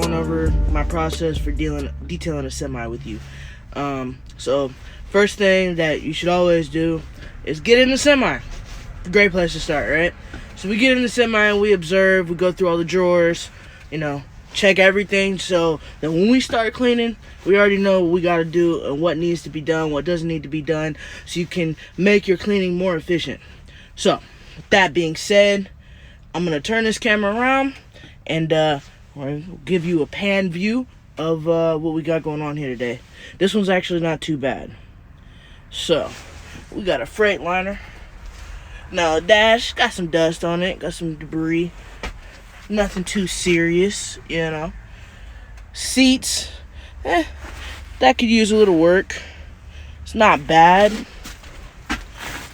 going over my process for detailing a semi with you. So first thing that you should always do is get in the semi. It's a great place to start, right? So we get in the semi and we observe, we go through all the drawers, you know, check everything so that when we start cleaning, we already know what we got to do and what needs to be done, what doesn't need to be done, so you can make your cleaning more efficient. So with that being said, I'm going to turn this camera around and we'll give you a pan view of what we got going on here today. This one's actually not too bad. So we got a Freightliner. Now, dash got some dust on it, got some debris. Nothing too serious, you know. Seats, that could use a little work. It's not bad.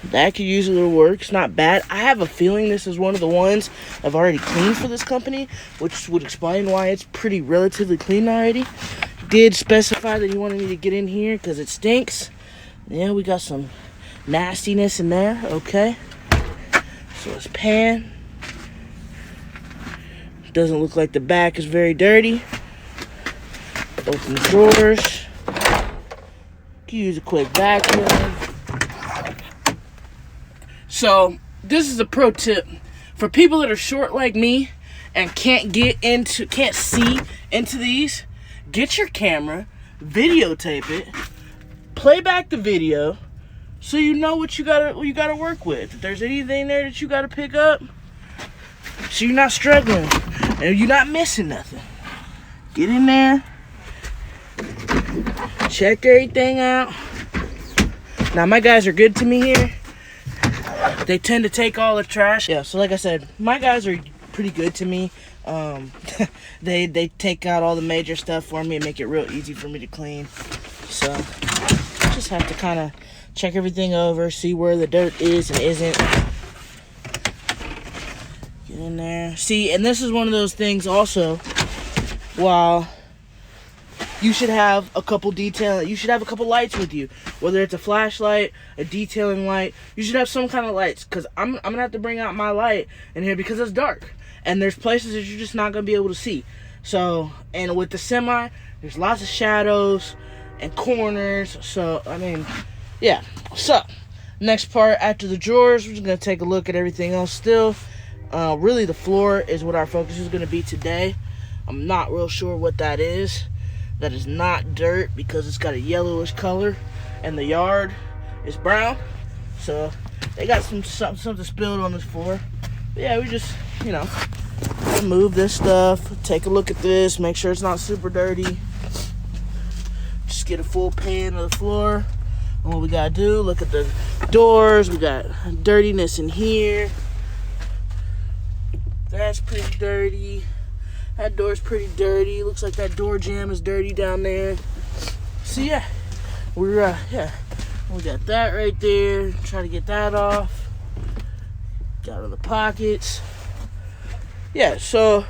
That could use a little work. It's not bad. I have a feeling this is one of the ones I've already cleaned for this company, which would explain why it's pretty relatively clean already. Did specify that he wanted me to get in here because it stinks. Yeah, we got some nastiness in there. Okay. So let's pan. Doesn't look like the back is very dirty. Open the drawers. Can use a quick vacuum. So this is a pro tip for people that are short like me and can't see into these. Get your camera, videotape it, play back the video, so you know what you gotta work with. If there's anything there that you gotta pick up, so you're not struggling and you're not missing nothing. Get in there, check everything out. Now my guys are good to me here. They tend to take all the trash. Yeah, so like I said, my guys are pretty good to me. They take out all the major stuff for me and make it real easy for me to clean. So just have to kind of check everything over, see where the dirt is and isn't. Get in there. See, and this is one of those things also, while you should have a couple lights with you. Whether it's a flashlight, a detailing light, you should have some kind of lights, because I'm going to have to bring out my light in here because it's dark. And there's places that you're just not going to be able to see. So, and with the semi, there's lots of shadows and corners. So, I mean, yeah. So, next part, after the drawers, we're just going to take a look at everything else still. Really, the floor is what our focus is going to be today. I'm not real sure what that is. That is not dirt because it's got a yellowish color. And the yard is brown. So, they got something spilled on this floor. But yeah, we just, you know, remove this stuff, take a look at this, make sure it's not super dirty. Just get a full pan of the floor. And what we gotta do, look at the doors. We got dirtiness in here. That's pretty dirty. That door's pretty dirty. Looks like that door jamb is dirty down there. So yeah, we got that right there. Try to get that off. Got all the pockets. Yeah, so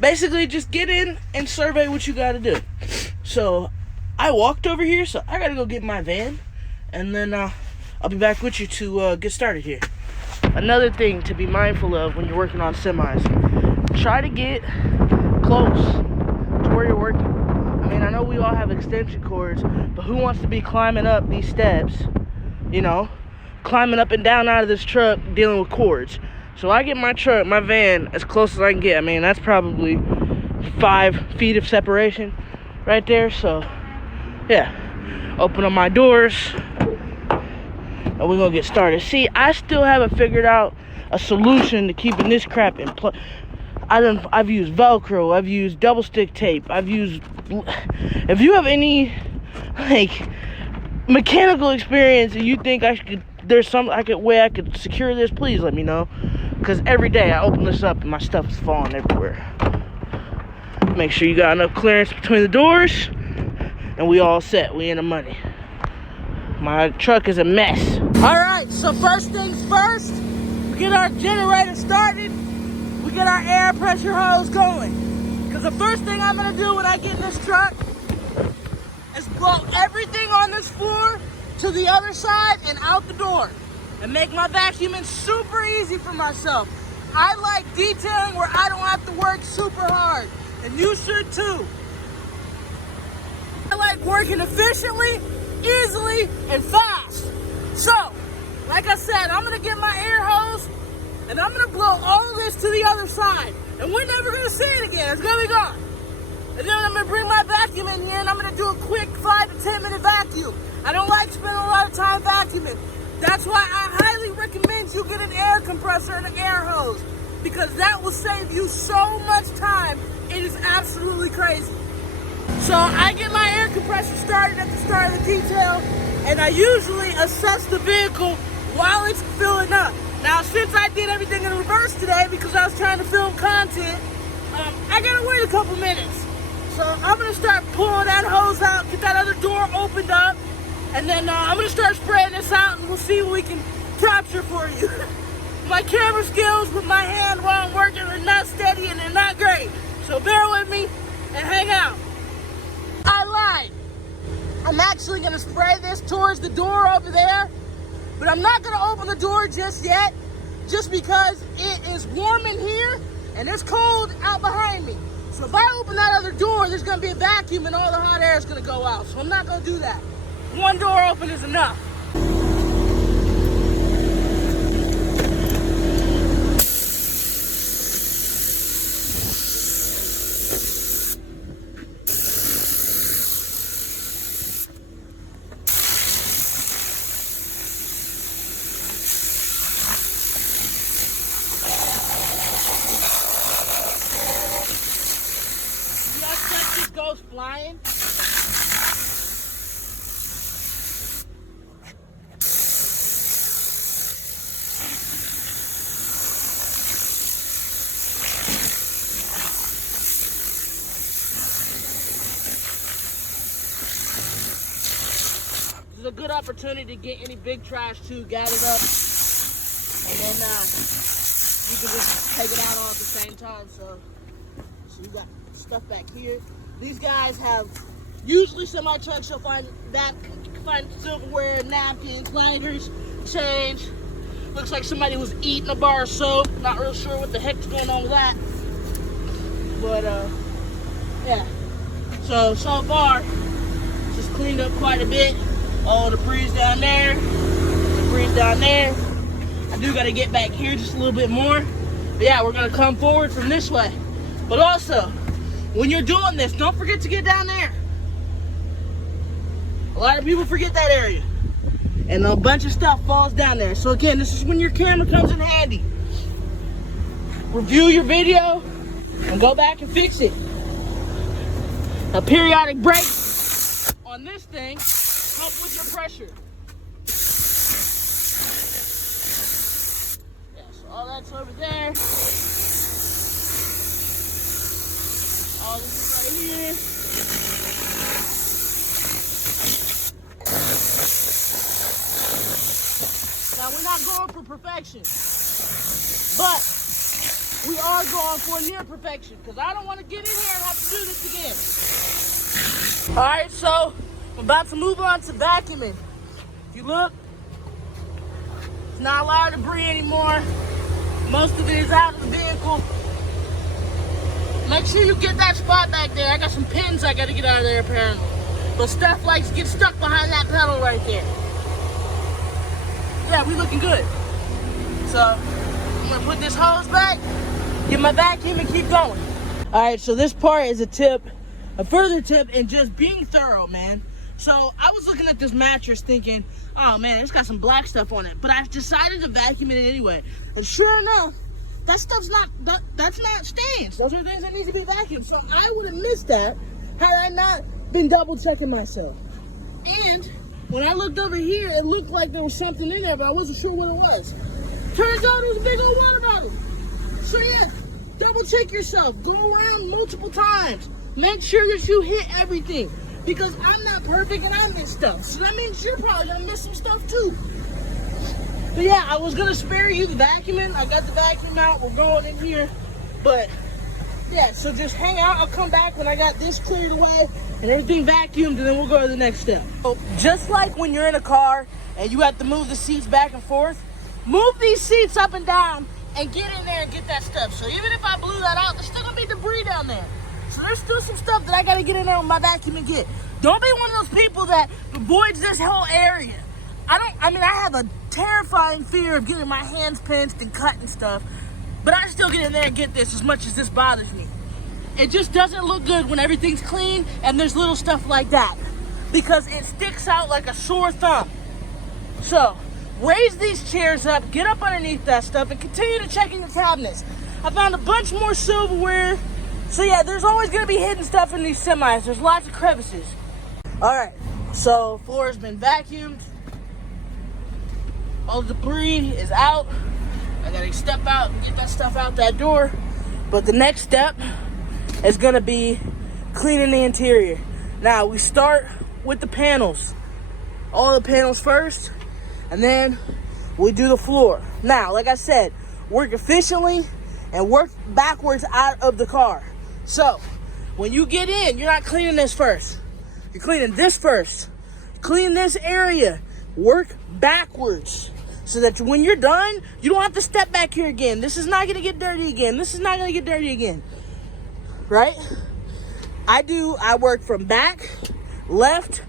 basically just get in and survey what you got to do. So I walked over here, so I got to go get my van, and then I'll be back with you to get started here. Another thing to be mindful of when you're working on semis, try to get close to where you're working. I mean, I know we all have extension cords, but who wants to be climbing up these steps, you know, climbing up and down out of this truck dealing with cords? So I get my van as close as I can get. I mean, that's probably 5 feet of separation right there. So yeah, open up my doors and we're gonna get started. See, I still haven't figured out a solution to keeping this crap in place. I've used Velcro, I've used double stick tape, if you have any like mechanical experience and you think there's some way I could secure this, please let me know, because every day I open this up and my stuff is falling everywhere. Make sure you got enough clearance between the doors and we all set. We in the money. My truck is a mess. All right, so first things first, we get our generator started. We get our air pressure hose going, because the first thing I'm gonna do when I get in this truck is blow everything on this floor to the other side and out the door, and make my vacuuming super easy for myself. I like detailing where I don't have to work super hard, and you should too. I like working efficiently, easily, and fast. So, like I said, I'm gonna get my air hose and I'm gonna blow all of this to the other side. And we're never gonna see it again, it's gonna be gone. And then I'm gonna bring my vacuum in here and I'm gonna do a quick 5 to 10 minute vacuum. I don't like spending a lot of time vacuuming. That's why I highly recommend you get an air compressor and an air hose, because that will save you so much time. It is absolutely crazy. So I get my air compressor started at the start of the detail, and I usually assess the vehicle while it's filling up. Now, since I did everything in reverse today because I was trying to film content, I gotta wait a couple minutes. So I'm gonna start pulling that hose out, get that other door opened up, and then I'm gonna start spraying this out and we'll see what we can capture for you. My camera skills with my hand while I'm working are not steady and they're not great. So bear with me and hang out. I lied. I'm actually gonna spray this towards the door over there, but I'm not gonna open the door just yet, just because it is warm in here and it's cold out behind me. So if I open that other door, there's gonna be a vacuum and all the hot air is gonna go out. So I'm not gonna do that. One door open is enough. Goes flying. This is a good opportunity to get any big trash too gathered up, and then you can just take it out all at the same time. So you got stuff back here. These guys have, usually semi trucks, you'll find silverware, napkins, lighters, change. Looks like somebody was eating a bar of soap. Not real sure what the heck's going on with that. But yeah. So far, just cleaned up quite a bit. Oh, debris down there, debris down there. I do gotta get back here just a little bit more. But yeah, we're gonna come forward from this way. But also, when you're doing this, don't forget to get down there. A lot of people forget that area. And a bunch of stuff falls down there. So again, this is when your camera comes in handy. Review your video and go back and fix it. A periodic break on this thing helps with your pressure. Yeah, so all that's over there. All this is right here. Now we're not going for perfection, but we are going for near perfection because I don't want to get in here and have to do this again. All right, so I'm about to move on to vacuuming. If you look, it's not a lot of debris anymore. Most of it is out of the vehicle. Make sure you get that spot back there. I got some pins I got to get out of there apparently. But stuff likes to get stuck behind that pedal right there. Yeah, we looking good. So I'm gonna put this hose back, get my vacuum, and keep going. All right, so this part is a further tip in just being thorough, man. So I was looking at this mattress thinking, oh man, it's got some black stuff on it, but I've decided to vacuum it anyway. And sure enough, that stuff's that's not stains. Those are things that need to be vacuumed. So I would have missed that had I not been double checking myself. And when I looked over here, it looked like there was something in there, but I wasn't sure what it was. Turns out it was a big old water bottle. So yeah, double check yourself. Go around multiple times. Make sure that you hit everything. Because I'm not perfect and I miss stuff. So that means you're probably gonna miss some stuff too. But yeah, I was gonna spare you the vacuuming. I got the vacuum out, we're going in here. But yeah, so just hang out. I'll come back when I got this cleared away and everything vacuumed, and then we'll go to the next step. So just like when you're in a car and you have to move the seats back and forth, move these seats up and down and get in there and get that stuff. So even if I blew that out, there's still gonna be debris down there. So there's still some stuff that I gotta get in there with my vacuum and get. Don't be one of those people that avoids this whole area. I have a terrifying fear of getting my hands pinched and cut and stuff, but I still get in there and get this as much as this bothers me. It just doesn't look good when everything's clean and there's little stuff like that, because it sticks out like a sore thumb. So, raise these chairs up, get up underneath that stuff, and continue to check in your cabinets. I found a bunch more silverware. So yeah, there's always gonna be hidden stuff in these semis. There's lots of crevices. All right, so floor has been vacuumed. All the debris is out. I gotta step out and get that stuff out that door. But the next step is gonna be cleaning the interior. Now, we start with the panels. All the panels first, and then we do the floor. Now, like I said, work efficiently and work backwards out of the car. So, when you get in, you're not cleaning this first. You're cleaning this first. Clean this area. Work backwards. So that when you're done, you don't have to step back here again. This is not gonna get dirty again. This is not gonna get dirty again. Right? I work from back, left,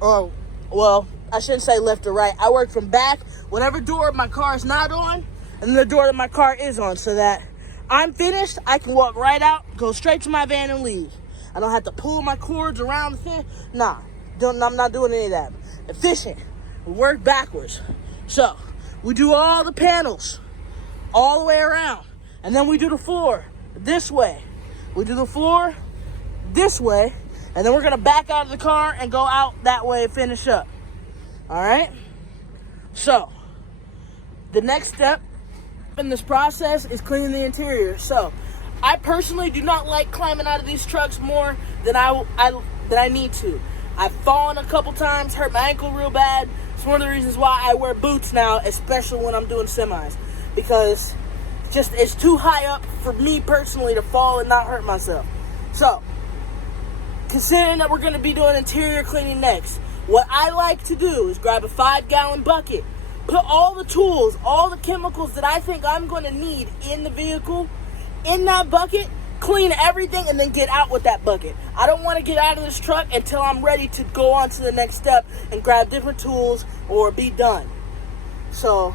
well, I shouldn't say left or right. I work from back, whatever door my car is not on, and the door that my car is on, so that I'm finished, I can walk right out, go straight to my van and leave. I don't have to pull my cords around the thing. Nah, I'm not doing any of that. Efficient. We work backwards. So, we do all the panels all the way around, and then we do the floor this way. We do the floor this way, and then we're gonna back out of the car and go out that way and finish up. All right? So, the next step in this process is cleaning the interior. So, I personally do not like climbing out of these trucks more than I need to. I've fallen a couple times, hurt my ankle real bad. It's one of the reasons why I wear boots now, especially when I'm doing semis, because it's too high up for me personally to fall and not hurt myself. So, considering that we're going to be doing interior cleaning next, what I like to do is grab a 5-gallon bucket, put all the tools, all the chemicals that I think I'm going to need in the vehicle in that bucket, clean everything, and then get out with that bucket. I don't want to get out of this truck until I'm ready to go on to the next step and grab different tools or be done. So,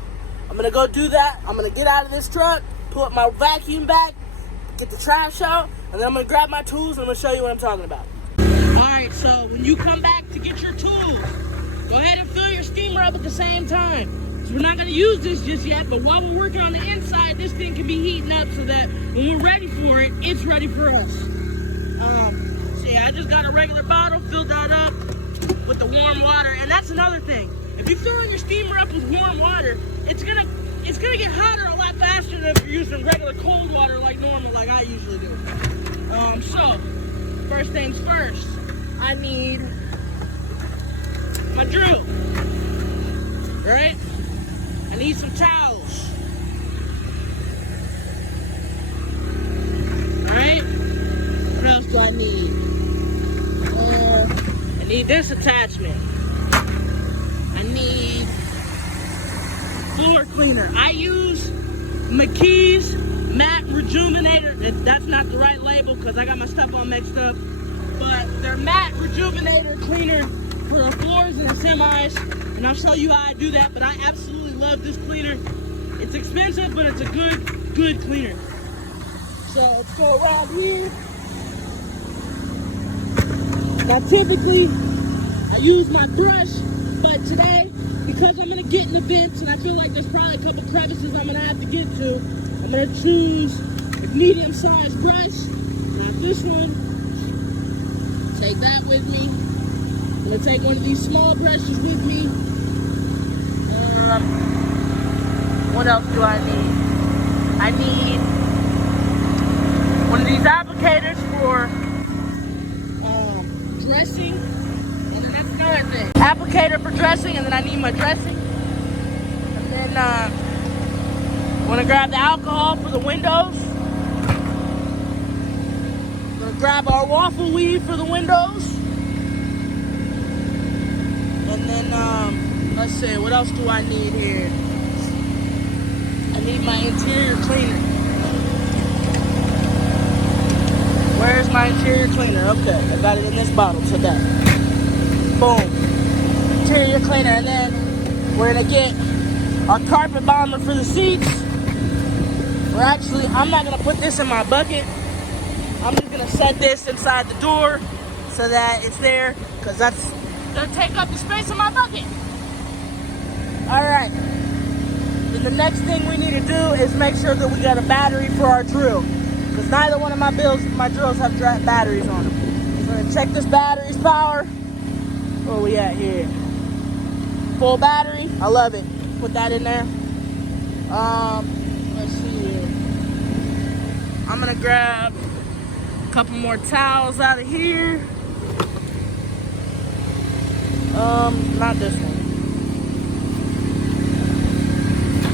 I'm going to go do that. I'm going to get out of this truck, pull up my vacuum bag, get the trash out, and then I'm going to grab my tools and I'm going to show you what I'm talking about. Alright, so when you come back to get your tools, go ahead and fill your steamer up at the same time. So we're not going to use this just yet, but while we're working on the inside, this thing can be heating up so that when we're ready for it, it's ready for us. So yeah, I just got a regular bottle, filled that up with the warm water, and that's another thing. If you fill your steamer up with warm water, it's gonna get hotter a lot faster than if you're using regular cold water like normal, like I usually do. So first things first, I need my drill, right? I need some towels. Alright? What else do I need? I need this attachment. I need floor cleaner. I use McKee's Matte Rejuvenator. That's not the right label because I got my stuff all mixed up. But they're Matte Rejuvenator cleaner for the floors and the semis. And I'll show you how I do that, but I absolutely love this cleaner. It's expensive, but it's a good cleaner. So let's go around here. Now typically, I use my brush, but today, because I'm gonna get in the vents and I feel like there's probably a couple crevices I'm gonna have to get to, I'm gonna choose a medium-sized brush. Now this one, take that with me. I'm gonna take one of these small brushes with me. What else do I need? I need one of these applicators for dressing, and then that's another thing. Applicator for dressing, and then I need my dressing. And then I'm gonna grab the alcohol for the windows. I'm gonna grab our waffle weed for the windows. And then let's see, what else do I need here? I need my interior cleaner. Where's my interior cleaner? Okay, I got it in this bottle today. Boom. Interior cleaner, and then we're gonna get our carpet bomber for the seats. We're actually, I'm not gonna put this in my bucket. I'm just gonna set this inside the door so that it's there, because that's gonna take up the space in my bucket. All right. Then the next thing we need to do is make sure that we got a battery for our drill, because neither one of my drills have batteries on them. So we're gonna check this battery's power. Where we at here? Full battery. I love it. Put that in there. Let's see here. I'm gonna grab a couple more towels out of here. Not this one.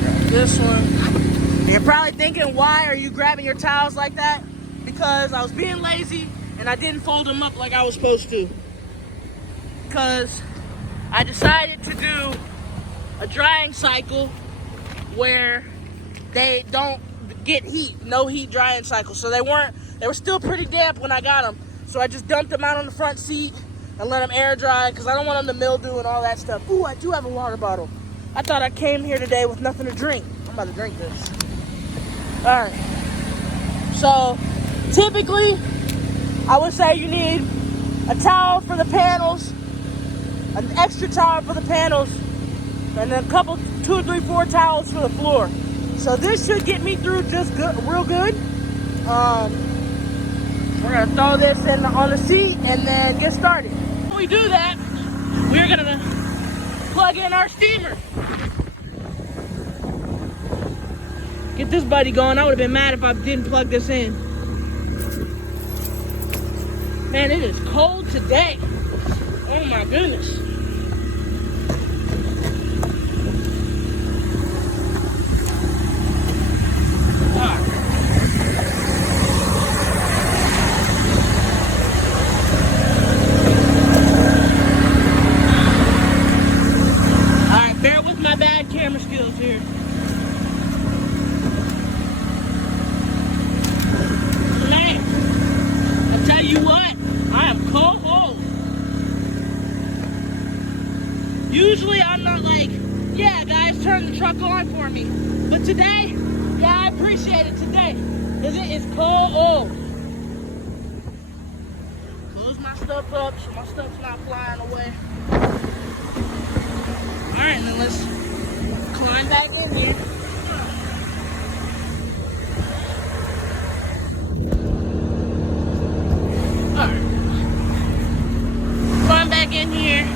Grab this one. And you're probably thinking, why are you grabbing your towels like that? Because I was being lazy and I didn't fold them up like I was supposed to. Because I decided to do a drying cycle where they don't get heat, no heat drying cycle. So they were still pretty damp when I got them. So I just dumped them out on the front seat and let them air dry, because I don't want them to mildew and all that stuff. Ooh, I do have a water bottle. I thought I came here today with nothing to drink. I'm about to drink this. All right. So typically, I would say you need a towel for the panels, an extra towel for the panels, and then a couple, 2, 3, 4 towels for the floor. So this should get me through just good, real good. We're gonna throw this in on the seat and then get started. When we do that, we're gonna plug in our steamer. Get this buddy going. I would have been mad if I didn't plug this in. Man, it is cold today. Oh my goodness. Camera skills here. Man, I tell you what, I am cold. Usually I'm not like, yeah guys, turn the truck on for me. But today, yeah, I appreciate it today, because it is cold. Close my stuff up so my stuff's not flying away. Alright, then let's climb back in here. Alright. Climb back in here.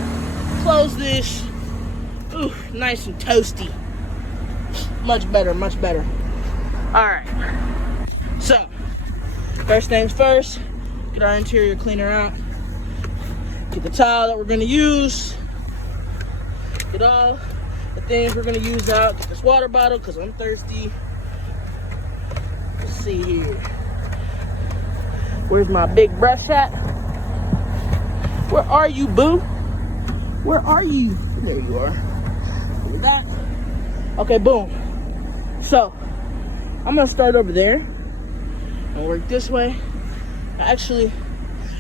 Close this. Ooh, nice and toasty. Much better, much better. Alright. So, first things first, get our interior cleaner out. Get the towel that we're going to use. Get all the things we're gonna use out. Get this water bottle because I'm thirsty. Let's see here. Where's my big brush at? Where are you, boo? Where are you? There you are. Look at that. Okay, boom. So I'm gonna start over there and work this way. Actually,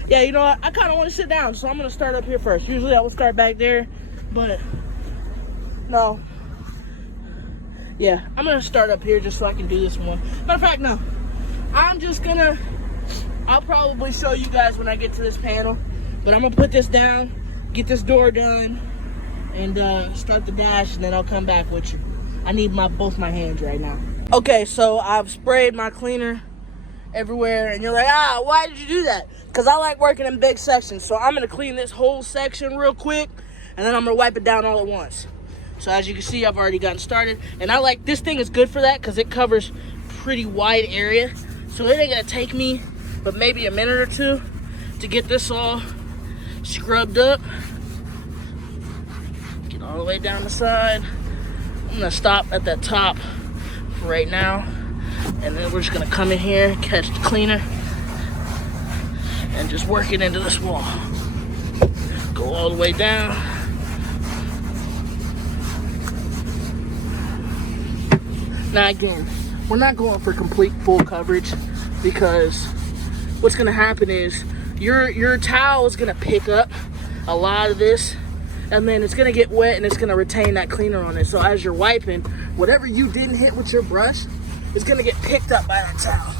yeah, you know what? I kind of want to sit down, so I'm gonna start up here first. Usually I would start back there, but no. Yeah, I'm gonna start up here just so I can do this one. Matter of fact, no. I'll probably show you guys when I get to this panel, but I'm gonna put this down, get this door done, and start the dash, and then I'll come back with you. I need both my hands right now. Okay, so I've sprayed my cleaner everywhere, and you're like, why did you do that? Because I like working in big sections, so I'm gonna clean this whole section real quick, and then I'm gonna wipe it down all at once. So as you can see, I've already gotten started. And I like, this thing is good for that because it covers pretty wide area. So it ain't gonna take me but maybe a minute or two to get this all scrubbed up. Get all the way down the side. I'm gonna stop at that top for right now. And then we're just gonna come in here, catch the cleaner, and just work it into this wall. Go all the way down. Now again, we're not going for complete full coverage because what's gonna happen is your towel is gonna pick up a lot of this, and then it's gonna get wet and it's gonna retain that cleaner on it. So as you're wiping, whatever you didn't hit with your brush is gonna get picked up by that towel.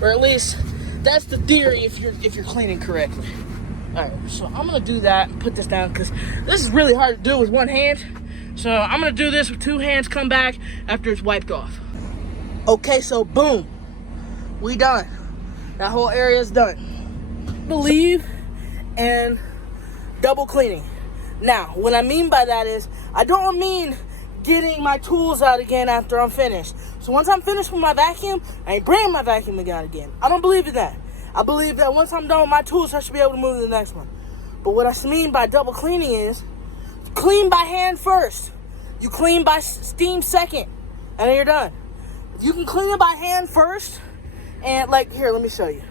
Or at least that's the theory if you're cleaning correctly. All right, so I'm gonna do that and put this down because this is really hard to do with one hand. So I'm gonna do this with two hands, come back after it's wiped off. Okay, so boom, we done. That whole area is done. Believe and double cleaning. Now, what I mean by that is, I don't mean getting my tools out again after I'm finished. So once I'm finished with my vacuum, I ain't bringing my vacuum out again. I don't believe in that. I believe that once I'm done with my tools, I should be able to move to the next one. But what I mean by double cleaning is, clean by hand first. You clean by steam second, and then you're done. If you can clean it by hand first, and like, here, let me show you.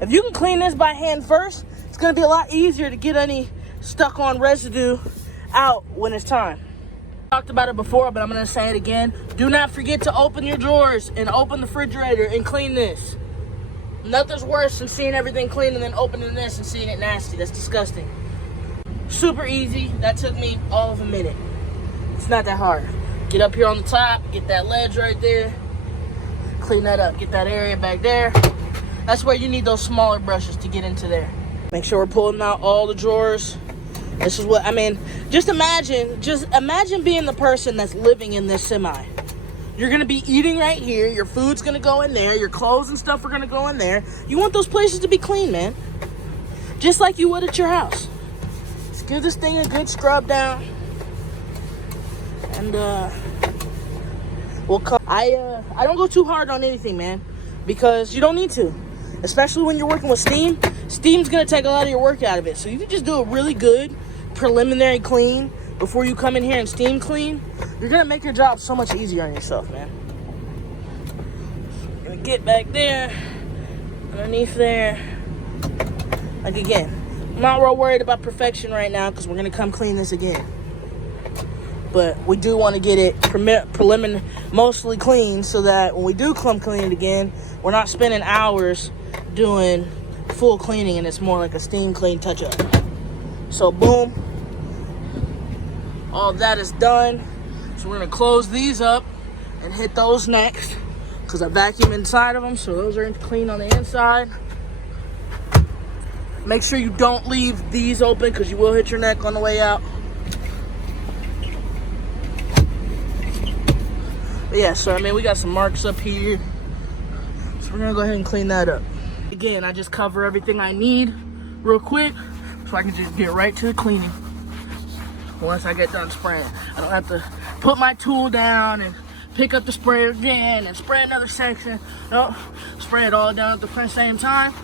If you can clean this by hand first, it's gonna be a lot easier to get any stuck on residue out when it's time. I talked about it before, but I'm gonna say it again. Do not forget to open your drawers and open the refrigerator and clean this. Nothing's worse than seeing everything clean and then opening this and seeing it nasty. That's disgusting. Super easy. That took me all of a minute. It's not that hard. Get up here on the top, get that ledge right there, clean that up, get that area back there. That's where you need those smaller brushes to get into there. Make sure we're pulling out all the drawers. This is what, I mean, just imagine being the person that's living in this semi. You're gonna be eating right here, your food's gonna go in there, your clothes and stuff are gonna go in there. You want those places to be clean, man. Just like you would at your house. Let's give this thing a good scrub down. And we'll come. I don't go too hard on anything, man, because you don't need to. Especially when you're working with steam. Steam's gonna take a lot of your work out of it. So you can just do a really good preliminary clean before you come in here and steam clean. You're gonna make your job so much easier on yourself, man. Gonna get back there, underneath there. Like again, I'm not real worried about perfection right now because we're gonna come clean this again. But we do want to get it preliminary, mostly clean, so that when we do come clean it again, we're not spending hours doing full cleaning and it's more like a steam clean touch-up. So boom, all of that is done. So we're gonna close these up and hit those next because I vacuum inside of them, so those are clean on the inside. Make sure you don't leave these open because you will hit your neck on the way out. But yeah, so I mean, we got some marks up here. So we're gonna go ahead and clean that up. Again, I just cover everything I need real quick so I can just get right to the cleaning once I get done spraying. I don't have to put my tool down and pick up the sprayer again and spray another section. No, spray it all down at the same time.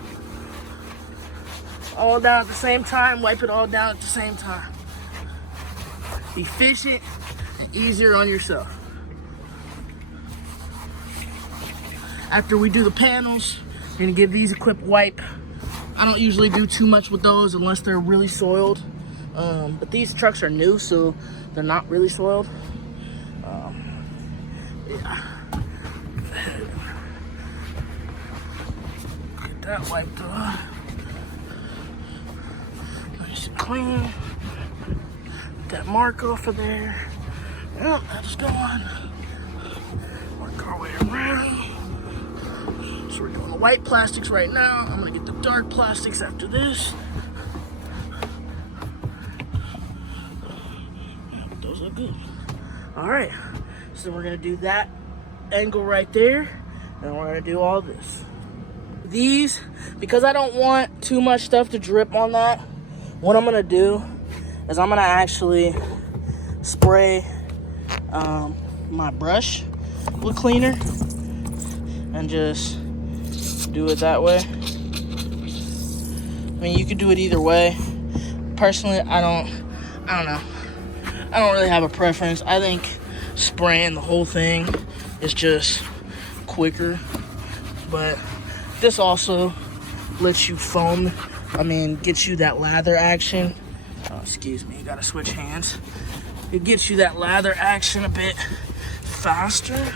All down at the same time, wipe it all down at the same time. Efficient and easier on yourself. After we do the panels, we're gonna give these a quick wipe. I don't usually do too much with those unless they're really soiled. But these trucks are new, so they're not really soiled. Yeah. Get that wiped off. Nice and clean. Get that mark off of there. Yep, that's gone. Work our way around. So we're doing the white plastics right now. I'm gonna get the dark plastics after this. Those look good. All right, so we're gonna do that angle right there, and we're gonna do all this. These, because I don't want too much stuff to drip on that, what I'm gonna do is I'm gonna actually spray my brush with cleaner and just do it that way. I mean, you could do it either way. Personally, I don't know. I don't really have a preference. I think spraying the whole thing is just quicker, but this also lets you foam. I mean, gets you that lather action. Oh, excuse me, you gotta switch hands. It gets you that lather action a bit faster.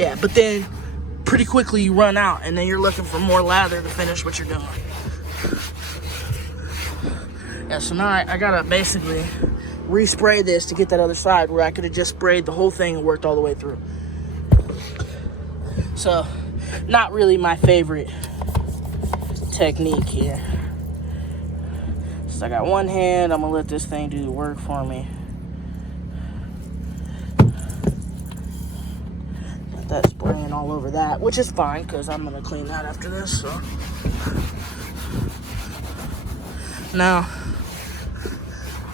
Yeah, but then pretty quickly you run out, and then you're looking for more lather to finish what you're doing. Yeah, so now I gotta basically respray this to get that other side where I could have just sprayed the whole thing and worked all the way through. So, not really my favorite technique here. So I got one hand, I'm gonna let this thing do the work for me. Got that spraying all over that, which is fine because I'm gonna clean that after this. So now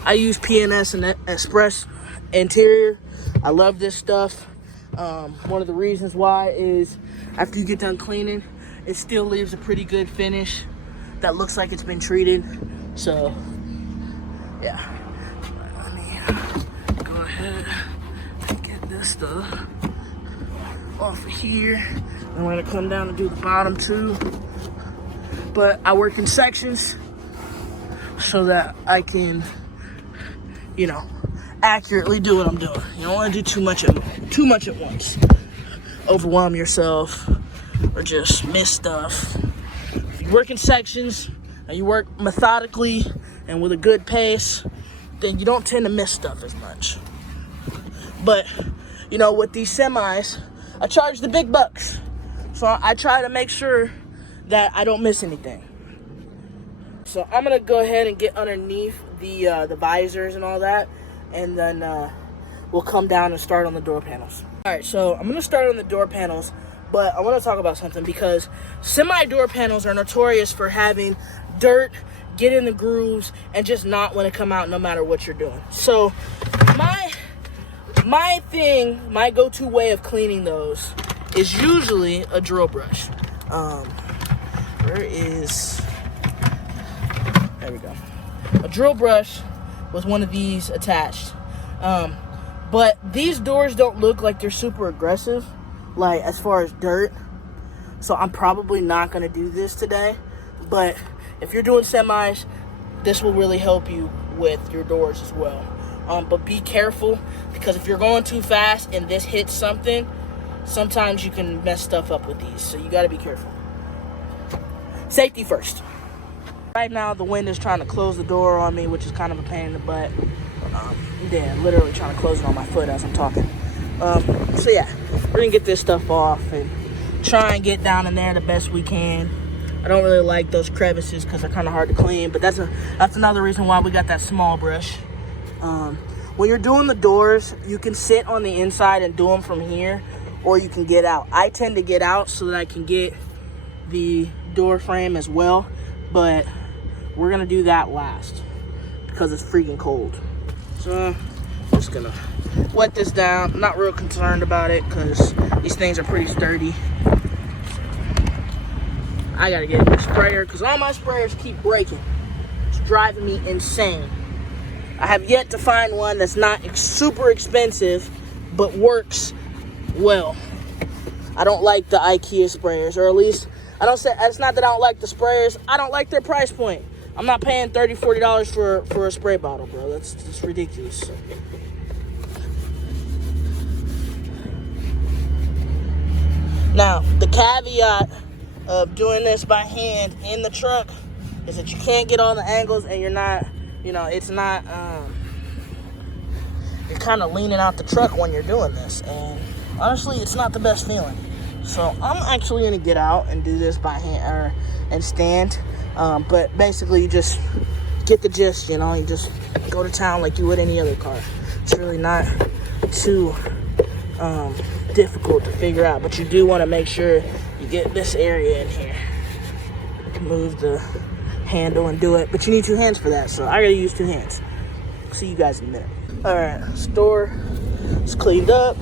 I use PNS and Xpress interior. I love this stuff. One of the reasons why is after you get done cleaning, it still leaves a pretty good finish that looks like it's been treated. So, yeah. Let me go ahead and get this stuff off of here. And we're gonna come down and do the bottom too. But I work in sections so that I can, you know, accurately do what I'm doing. You don't want to do too much at once. Overwhelm yourself or just miss stuff. If you work in sections and you work methodically and with a good pace, then you don't tend to miss stuff as much. But, you know, with these semis, I charge the big bucks. So I try to make sure that I don't miss anything. So I'm gonna go ahead and get underneath the visors and all that, and then we'll come down and start on the door panels. All right, so I'm gonna start on the door panels, but I wanna talk about something because semi-door panels are notorious for having dirt get in the grooves and just not wanna come out no matter what you're doing. So my go-to way of cleaning those is usually a drill brush. There we go. A drill brush with one of these attached. But these doors don't look like they're super aggressive, like as far as dirt. So I'm probably not gonna do this today. But if you're doing semis, this will really help you with your doors as well. But be careful, because if you're going too fast and this hits something, sometimes you can mess stuff up with these. So you gotta be careful. Safety first. Right now, the wind is trying to close the door on me, which is kind of a pain in the butt. Yeah, literally trying to close it on my foot as I'm talking. So yeah, we're gonna get this stuff off and try and get down in there the best we can. I don't really like those crevices because they're kind of hard to clean, but that's another reason why we got that small brush. When you're doing the doors, you can sit on the inside and do them from here, or you can get out. I tend to get out so that I can get the door frame as well, but we're gonna do that last because it's freaking cold. So I'm just gonna wet this down. I'm not real concerned about it because these things are pretty sturdy. I gotta get a new sprayer because all my sprayers keep breaking. It's driving me insane. I have yet to find one that's not super expensive but works well. I don't like the IKEA sprayers, or at least it's not that I don't like the sprayers. I don't like their price point. I'm not paying $30, $40 for a spray bottle, bro. That's ridiculous. Now, the caveat of doing this by hand in the truck is that you can't get all the angles, and you're not, it's not, you're kind of leaning out the truck when you're doing this, and honestly, it's not the best feeling. So I'm actually gonna get out and do this by hand and stand. But basically, you just get the gist. You just go to town like you would any other car. It's really not too difficult to figure out. But you do want to make sure you get this area in here. Move the handle and do it. But you need two hands for that, so I gotta use two hands. See you guys in a minute. All right, this door is cleaned up.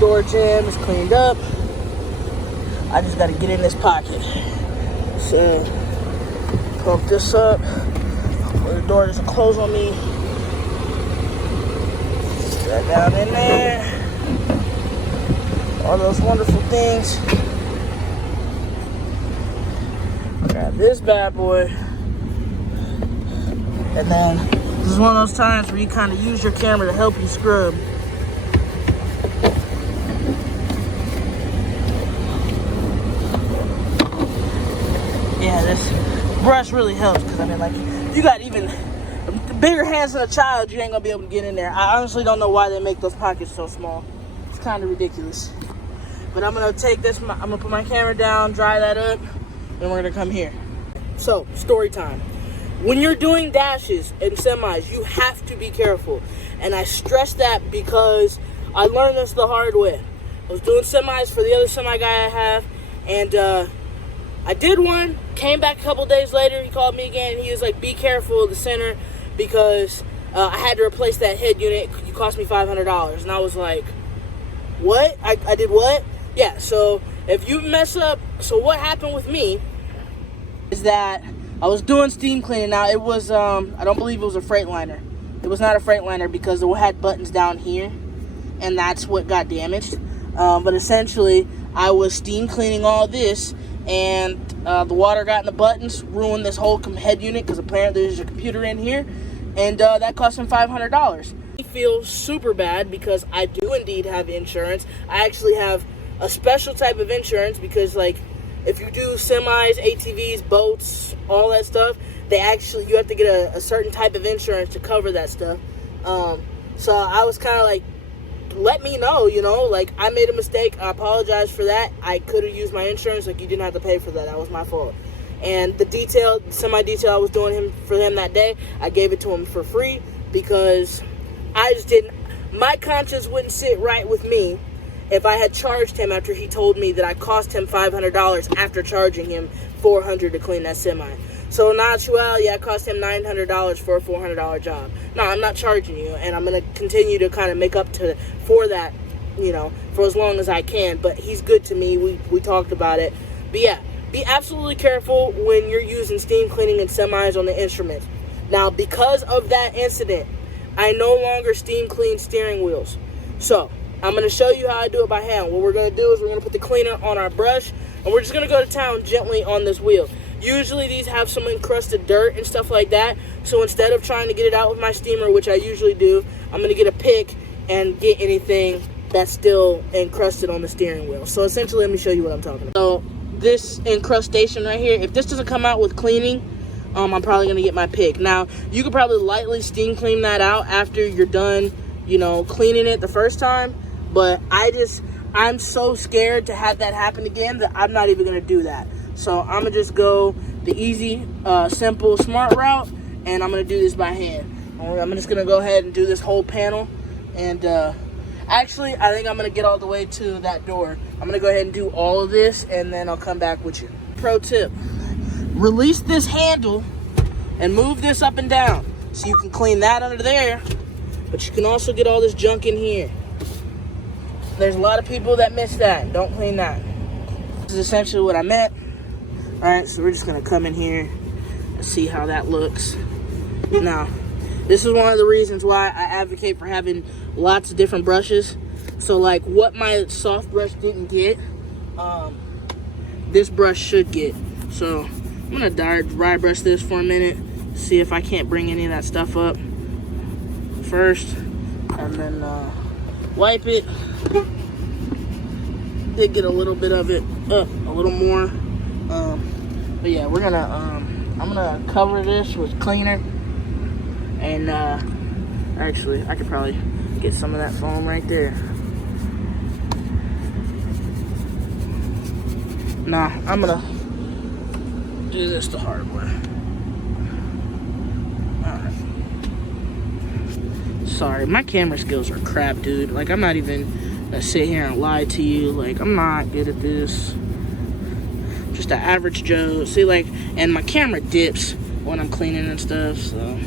Door jamb is cleaned up. I just got to get in this pocket. So, pump this up. The door doesn't close on me. Get that down in there. All those wonderful things. Grab this bad boy. And then, this is one of those times where you kind of use your camera to help you scrub. brush really helps, because I mean, like, you got even bigger hands than a child, you ain't gonna be able to get in there. I honestly don't know why they make those pockets so small. It's kind of ridiculous. But I'm gonna take this, I'm gonna put my camera down, dry that up, and we're gonna come here. So, story time. When you're doing dashes and semis, you have to be careful. And I stress that because I learned this the hard way. I was doing semis for the other semi guy I have, and I did one, came back a couple days later, he called me again, and he was like, be careful of the center, because I had to replace that head unit. It cost me $500. And I was like, what? I did what? Yeah, so if you mess up, so what happened with me is that I was doing steam cleaning. Now, it was, I don't believe it was a Freightliner. It was not a Freightliner because it had buttons down here, and that's what got damaged. But essentially, I was steam cleaning all this, and the water got in the buttons, ruined this whole head unit, because apparently there's a computer in here, and that cost him $500. I feel super bad because I do indeed have insurance. I actually have a special type of insurance because, like, if you do semis, ATVs, boats, all that stuff, you have to get a certain type of insurance to cover that stuff. So I was kind of like, let me know, you know, like, I made a mistake. I apologize for that. I could have used my insurance. Like, you didn't have to pay for that. That was my fault. And the semi-detail I was doing for him that day, I gave it to him for free because I just didn't, my conscience wouldn't sit right with me if I had charged him after he told me that I cost him $500 after charging him $400 to clean that semi. So in actuality, I cost him $900 for a $400 job. No, I'm not charging you, and I'm going to continue to kind of make up for that, you know, for as long as I can. But he's good to me. We talked about it. But yeah, be absolutely careful when you're using steam cleaning and semis on the instruments. Now, because of that incident, I no longer steam clean steering wheels. So I'm going to show you how I do it by hand. What we're going to do is we're going to put the cleaner on our brush, and we're just going to go to town gently on this wheel. Usually these have some encrusted dirt and stuff like that, so instead of trying to get it out with my steamer, which I usually do, I'm going to get a pick and get anything that's still encrusted on the steering wheel. So essentially, let me show you what I'm talking about. So this incrustation right here, if this doesn't come out with cleaning, I'm probably going to get my pick. Now, you could probably lightly steam clean that out after you're done, you know, cleaning it the first time, but I'm so scared to have that happen again that I'm not even going to do that. So I'm going to just go the easy, simple, smart route, and I'm going to do this by hand. I'm just going to go ahead and do this whole panel. And actually, I think I'm going to get all the way to that door. I'm going to go ahead and do all of this, and then I'll come back with you. Pro tip, release this handle and move this up and down so you can clean that under there, but you can also get all this junk in here. There's a lot of people that miss that. Don't clean that. This is essentially what I meant. Alright, so we're just going to come in here and see how that looks. Now, this is one of the reasons why I advocate for having lots of different brushes. So, like, what my soft brush didn't get, this brush should get. So, I'm going to dry brush this for a minute, see if I can't bring any of that stuff up first, and then wipe it. Did get a little bit of it up, a little more. But yeah, we're gonna I'm gonna cover this with cleaner, and actually I could probably get some of that foam right there. Nah, I'm gonna do this the hard way. Alright. Sorry, my camera skills are crap, dude. Like, I'm not even gonna sit here and lie to you. Like, I'm not good at this. Just an average Joe. See, like, and my camera dips when I'm cleaning and stuff, so.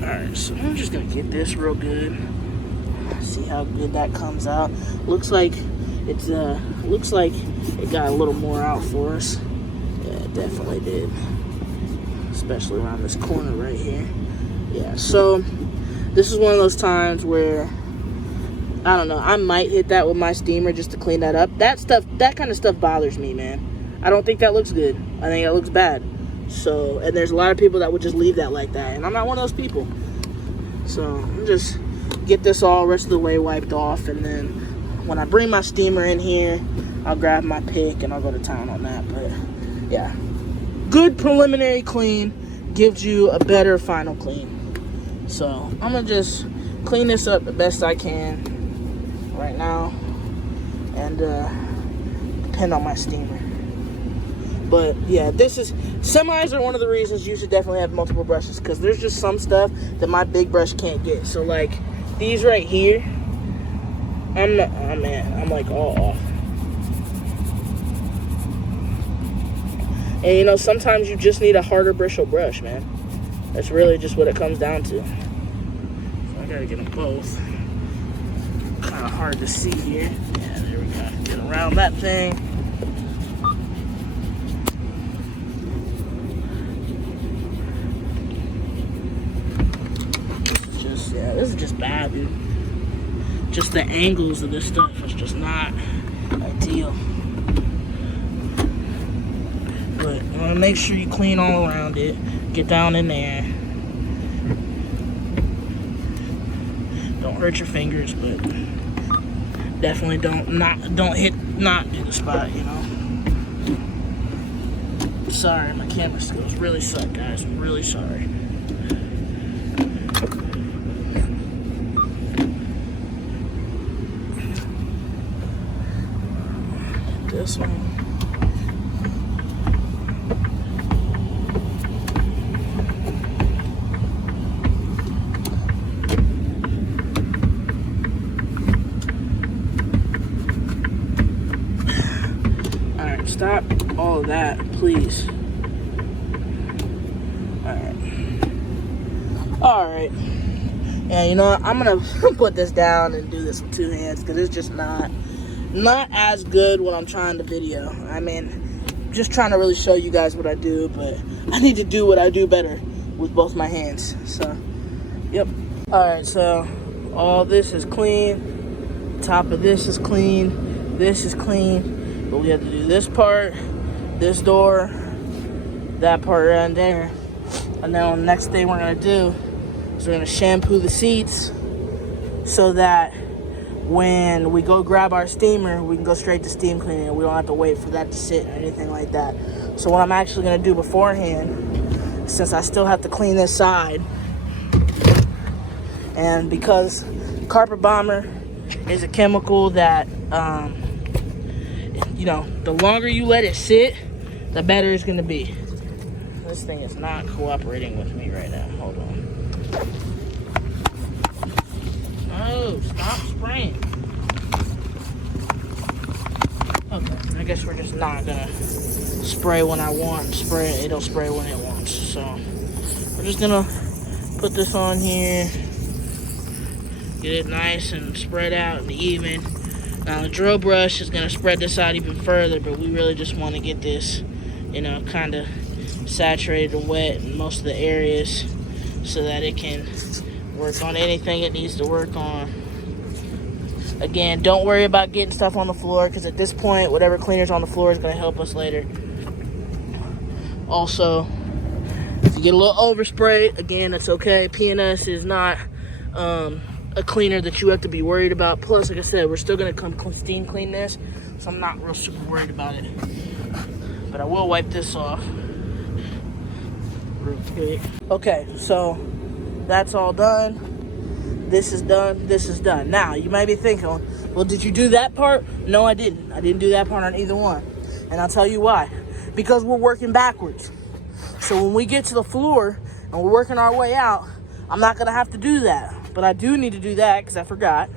Alright, so I'm just gonna get this real good. See how good that comes out. Looks like it got a little more out for us. Yeah, it definitely did. Especially around this corner right here. Yeah, so this is one of those times where, I don't know, I might hit that with my steamer just to clean that up. That kind of stuff bothers me, man. I don't think that looks good. I think it looks bad. So, and there's a lot of people that would just leave that like that, and I'm not one of those people. So, I'm just get this all rest of the way wiped off, and then when I bring my steamer in here, I'll grab my pick and I'll go to town on that. But yeah, good preliminary clean gives you a better final clean. So I'm gonna just clean this up the best I can right now and depend on my steamer. But yeah, semis are one of the reasons you should definitely have multiple brushes, because there's just some stuff that my big brush can't get. So like these right here, I'm like all off. And you know, sometimes you just need a harder bristle brush, man. That's really just what it comes down to. So I gotta get them both. Kind of hard to see here. Yeah, there we go. Get around that thing. This is just bad, dude. Just the angles of this stuff is just not ideal. But you want to make sure you clean all around it. Get down in there. Don't hurt your fingers, but definitely don't hit the spot, you know. Sorry, my camera skills really suck, guys. I'm really sorry. This one. Alright, stop all of that, please. Alright. Yeah, you know what? I'm gonna put this down and do this with two hands, because it's just not as good when I'm trying to video. I mean, just trying to really show you guys what I do, but I need to do what I do better with both my hands. So, yep. Alright, so all this is clean. Top of this is clean. This is clean. But we have to do this part, this door, that part right there. And then the next thing we're going to do is we're going to shampoo the seats so that when we go grab our steamer, we can go straight to steam cleaning and we don't have to wait for that to sit or anything like that. So what I'm actually going to do beforehand, since I still have to clean this side, and because carpet bomber is a chemical that, you know, the longer you let it sit, the better it's going to be. This thing is not cooperating with me right now. Hold on. Oh, stop spraying. Okay, I guess we're just not gonna spray when I want. It'll spray when it wants. So we're just gonna put this on here, get it nice and spread out and even. Now the drill brush is gonna spread this out even further, but we really just want to get this, you know, kind of saturated and wet in most of the areas so that it can work on anything it needs to work on. Again, don't worry about getting stuff on the floor, because at this point, whatever cleaner's on the floor is going to help us later. Also, if you get a little overspray, again, that's okay. P&S is not a cleaner that you have to be worried about. Plus, like I said, we're still going to come steam clean this, so I'm not real super worried about it. But I will wipe this off real quick. Okay, so that's all done. This is done. This is done. Now, you might be thinking, well, did you do that part? No, I didn't. I didn't do that part on either one. And I'll tell you why. Because we're working backwards. So when we get to the floor and we're working our way out, I'm not going to have to do that. But I do need to do that because I forgot.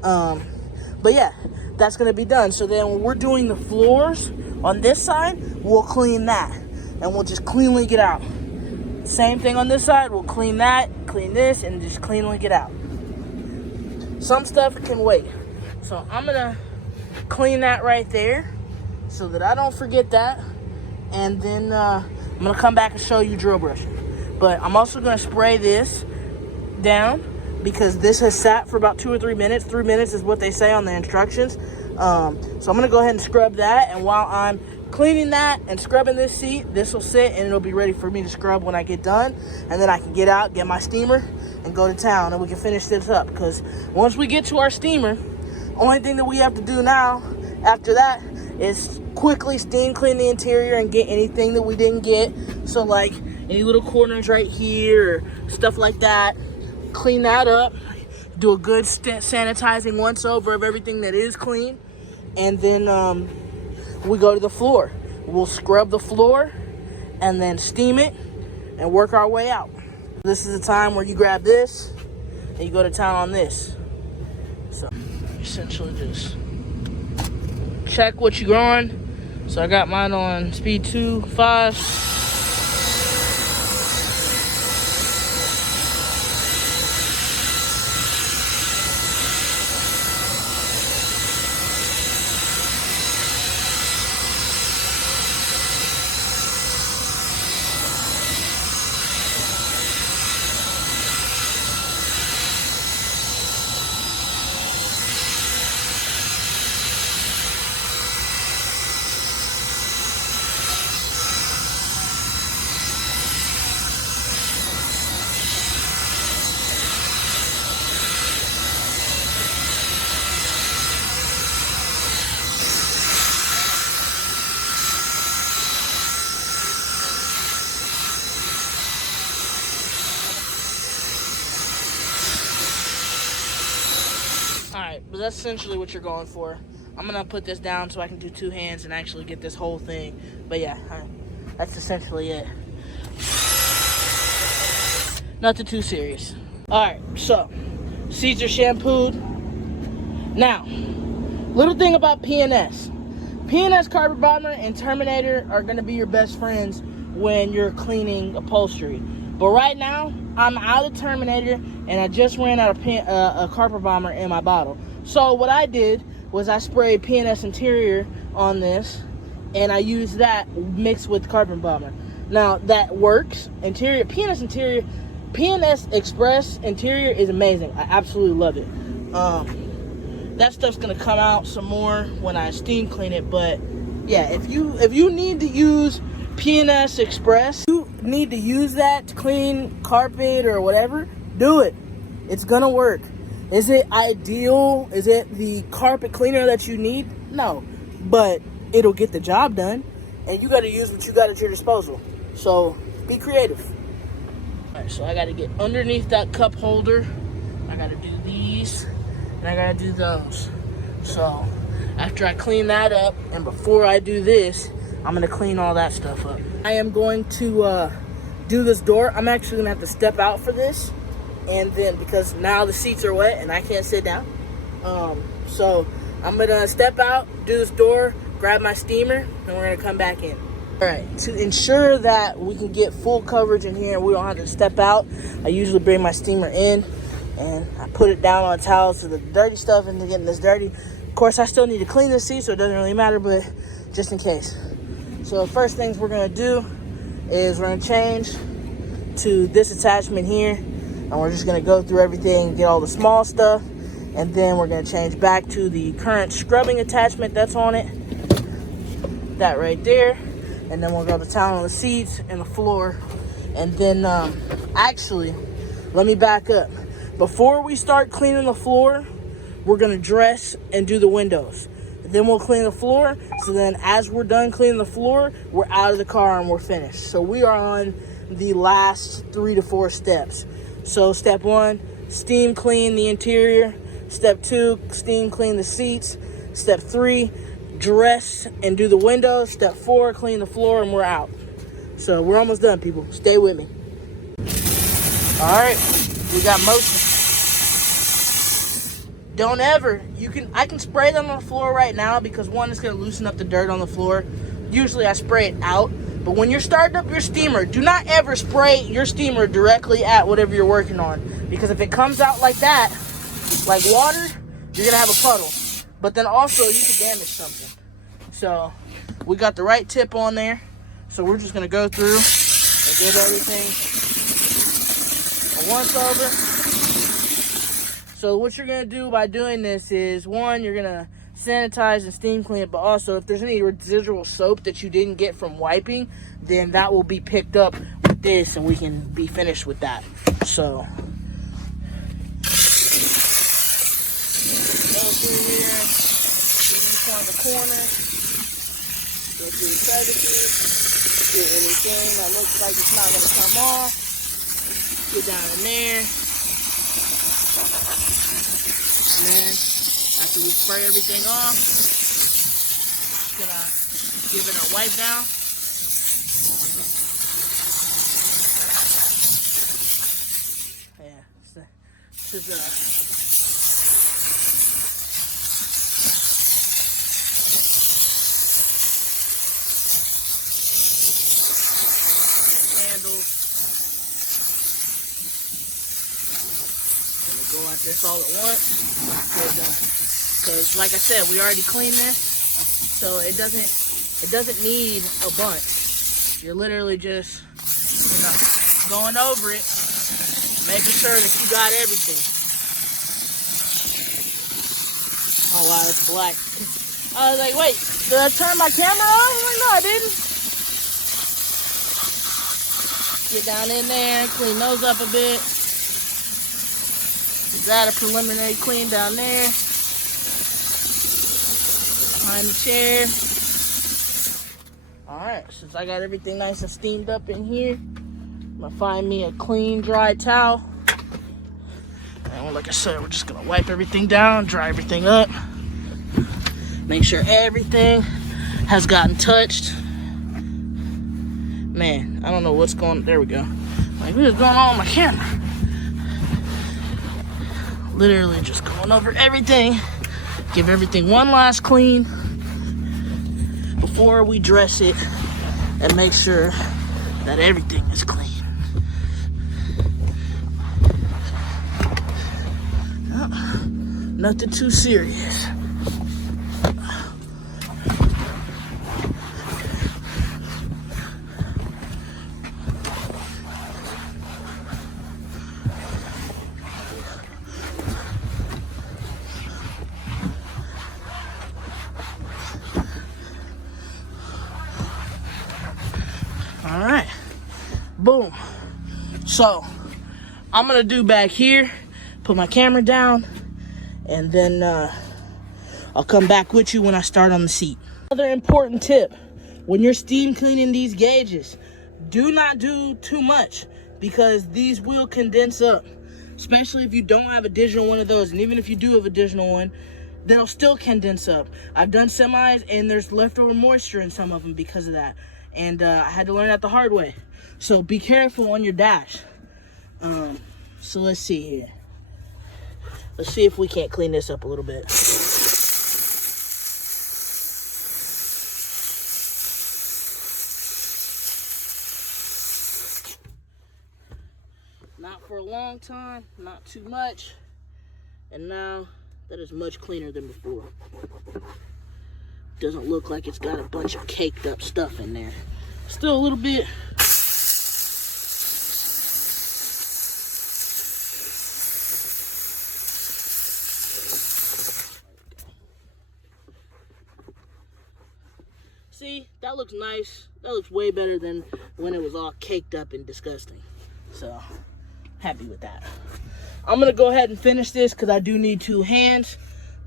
But yeah, that's going to be done. So then when we're doing the floors on this side, we'll clean that. And we'll just cleanly get out. Same thing on this side. We'll clean that, clean this, and just cleanly get out. Some stuff can wait. So I'm going to clean that right there so that I don't forget that. And then I'm going to come back and show you drill brushing. But I'm also going to spray this down because this has sat for about 2 or 3 minutes. 3 minutes is what they say on the instructions. So I'm going to go ahead and scrub that. And while I'm cleaning that and scrubbing this seat, this will sit and it'll be ready for me to scrub when I get done. And then I can get out, get my steamer, and go to town, and we can finish this up. Because once we get to our steamer, only thing that we have to do now after that is quickly steam clean the interior and get anything that we didn't get. So like any little corners right here or stuff like that, clean that up, do a good sanitizing once over of everything that is clean, and then we go to the floor. We'll scrub the floor and then steam it and work our way out. This is the time where you grab this and you go to town on this. So essentially just check what you're on. So I got mine on speed 2, 5. Alright, but that's essentially what you're going for. I'm going to put this down so I can do 2 hands and actually get this whole thing. But yeah, that's essentially it. Nothing too serious. Alright, so seats are shampooed. Now, little thing about PNS. PNS Carpet Bomber and Terminator are going to be your best friends when you're cleaning upholstery. But right now, I'm out of Terminator, and I just ran out of a Carpet Bomber in my bottle. So what I did was I sprayed PNS Interior on this, and I used that mixed with Carpet Bomber. Now, that works. Interior, PNS Interior, PNS Xpress Interior is amazing. I absolutely love it. That stuff's going to come out some more when I steam clean it. But, yeah, if you need to use PNS Xpress, you need to use that to clean carpet or whatever, do it. It's gonna work. Is it ideal? Is it the carpet cleaner that you need? No, but it'll get the job done, and you got to use what you got at your disposal. So be creative. All right, so I got to get underneath that cup holder. I got to do these, and I got to do those. So after I clean that up, and before I do this, I'm going to clean all that stuff up. I am going to do this door. I'm actually going to have to step out for this. And then, because now the seats are wet and I can't sit down. So I'm going to step out, do this door, grab my steamer, and we're going to come back in. All right, to ensure that we can get full coverage in here and we don't have to step out, I usually bring my steamer in and I put it down on a towel so the dirty stuff isn't getting this dirty. Of course, I still need to clean the seat, so it doesn't really matter, but just in case. So the first things we're going to do is we're going to change to this attachment here, and we're just going to go through everything, get all the small stuff, and then we're going to change back to the current scrubbing attachment that's on it, that right there, and then we'll go to town on the seats and the floor. And then actually, let me back up. Before we start cleaning the floor, we're going to dress and do the windows. Then we'll clean the floor. So then as we're done cleaning the floor, we're out of the car and we're finished. So we are on the last 3 to 4 steps. So step 1, steam clean the interior. Step 2, steam clean the seats. Step 3, dress and do the windows. Step 4, clean the floor, and we're out. So we're almost done, people. Stay with me. All right, we got motion. Don't ever, I can spray them on the floor right now because one, it's gonna loosen up the dirt on the floor. Usually I spray it out, but when you're starting up your steamer, do not ever spray your steamer directly at whatever you're working on, because if it comes out like that, like water, you're gonna have a puddle. But then also you could damage something. So we got the right tip on there. So we're just gonna go through and get everything a once over. So what you're going to do by doing this is, one, you're going to sanitize and steam clean it, but also if there's any residual soap that you didn't get from wiping, then that will be picked up with this and we can be finished with that. So, go through here, get in the corner. Go through the crevices. Get anything that looks like it's not going to come off. Get down in there. And then, after we spray everything off, just going to give it a wipe down. Yeah, this is go at this all at once, because like I said, we already cleaned this, so it doesn't need a bunch. You're literally just, you know, going over it, making sure that you got everything. Oh wow, it's black. I was like, wait, did I turn my camera on? I'm like, no, I didn't. Get down in there, clean those up a bit. Got a preliminary clean down there. Behind the chair. Alright, since I got everything nice and steamed up in here, I'm gonna find me a clean, dry towel. And like I said, we're just gonna wipe everything down, dry everything up. Make sure everything has gotten touched. Man, I don't know what's going on. There we go. Like, what is going on with my camera? Literally just going over everything. Give everything one last clean before we dress it and make sure that everything is clean. Oh, nothing too serious. All right, boom. So I'm gonna do back here, put my camera down, and then I'll come back with you when I start on the seat. Another important tip, when you're steam cleaning these gauges, do not do too much, because these will condense up, especially if you don't have a digital one of those. And even if you do have a digital one, they'll still condense up. I've done semis and there's leftover moisture in some of them because of that. And I had to learn that the hard way. So be careful on your dash. So let's see here. Let's see if we can't clean this up a little bit. Not for a long time, not too much. And now that is much cleaner than before. Doesn't look like it's got a bunch of caked up stuff in there. Still a little bit. See, that looks nice. That looks way better than when it was all caked up and disgusting. So, happy with that. I'm gonna go ahead and finish this because I do need two hands.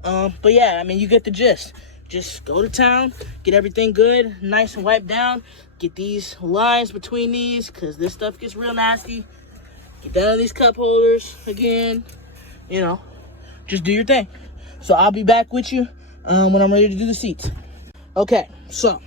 But yeah, I mean, you get the gist. Just go to town, get everything good, nice and wiped down. Get these lines between these because this stuff gets real nasty. Get down to these cup holders again. You know, just do your thing. So I'll be back with you when I'm ready to do the seats. Okay, so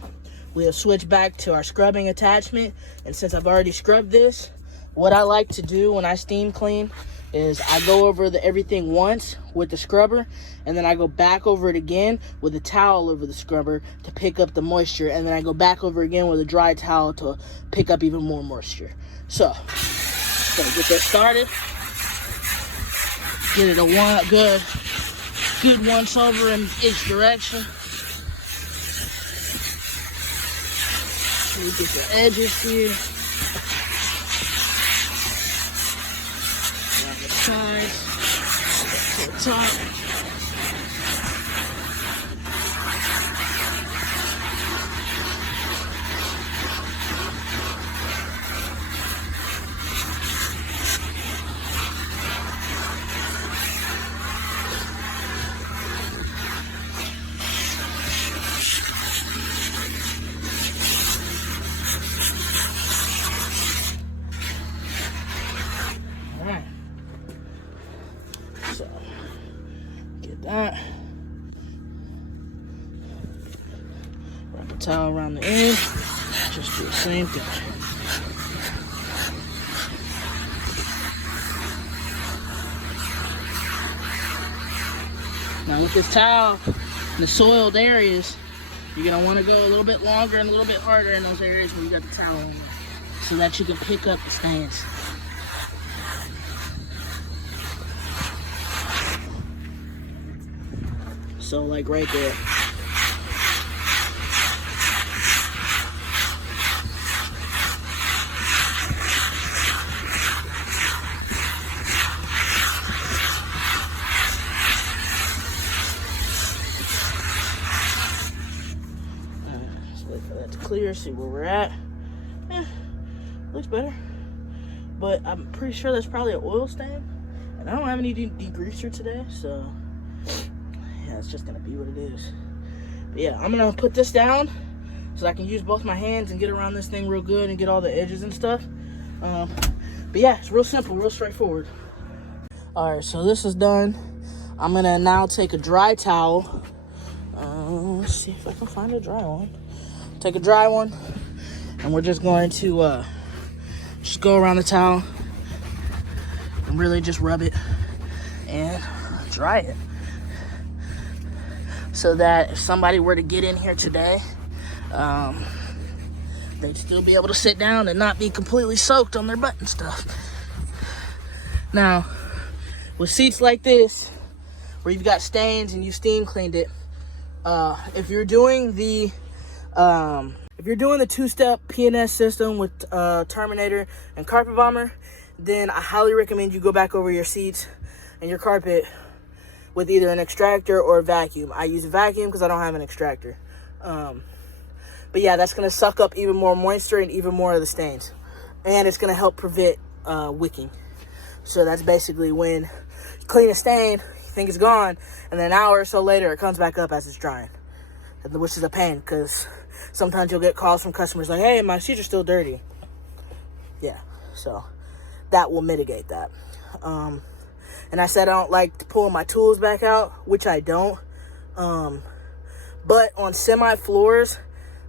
we'll switch back to our scrubbing attachment. And since I've already scrubbed this, what I like to do when I steam clean is I go over everything once with the scrubber, and then I go back over it again with a towel over the scrubber to pick up the moisture, and then I go back over again with a dry towel to pick up even more moisture. So, gonna get that started. Get it a good once over in each direction. Let me get the edges here. Sides, to the top. Wrap the towel around the end. Just do the same thing. Now with this towel, the soiled areas, you're gonna want to go a little bit longer and a little bit harder in those areas where you got the towel on there, so that you can pick up the stains. So like right there. Clear, see where we're at. Looks better, but I'm pretty sure that's probably an oil stain, and I don't have any degreaser today, so yeah, it's just gonna be what it is. But yeah, I'm gonna put this down so I can use both my hands and get around this thing real good and get all the edges and stuff. But yeah, it's real simple, real straightforward. All right, so this is done. I'm gonna now take a dry towel. Let's see if I can find a dry one. Take a dry one, and we're just going to just go around the towel and really just rub it and dry it, so that if somebody were to get in here today, they'd still be able to sit down and not be completely soaked on their butt and stuff. Now, with seats like this, where you've got stains and you steam cleaned it, if you're doing the two-step P&S system with Terminator and Carpet Bomber, then I highly recommend you go back over your seats and your carpet with either an extractor or a vacuum. I use a vacuum because I don't have an extractor. But yeah, that's going to suck up even more moisture and even more of the stains. And it's going to help prevent wicking. So that's basically when you clean a stain, you think it's gone, and then an hour or so later it comes back up as it's drying. Which is a pain, because sometimes you'll get calls from customers like, hey, my seats are still dirty. Yeah, so that will mitigate that. And I said I don't like to pull my tools back out, which I don't. But on semi-floors,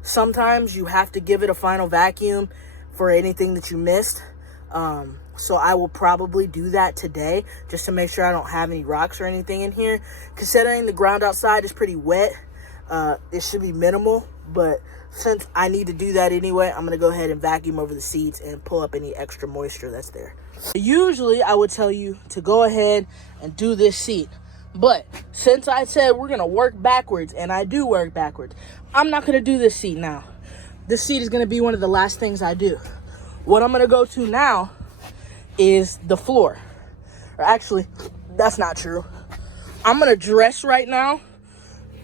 sometimes you have to give it a final vacuum for anything that you missed. So I will probably do that today, just to make sure I don't have any rocks or anything in here. Considering the ground outside is pretty wet, it should be minimal, but since I need to do that anyway, I'm going to go ahead and vacuum over the seats and pull up any extra moisture that's there. Usually, I would tell you to go ahead and do this seat, but since I said we're going to work backwards, and I do work backwards, I'm not going to do this seat now. This seat is going to be one of the last things I do. What I'm going to go to now is the floor. Or actually, that's not true. I'm going to dress right now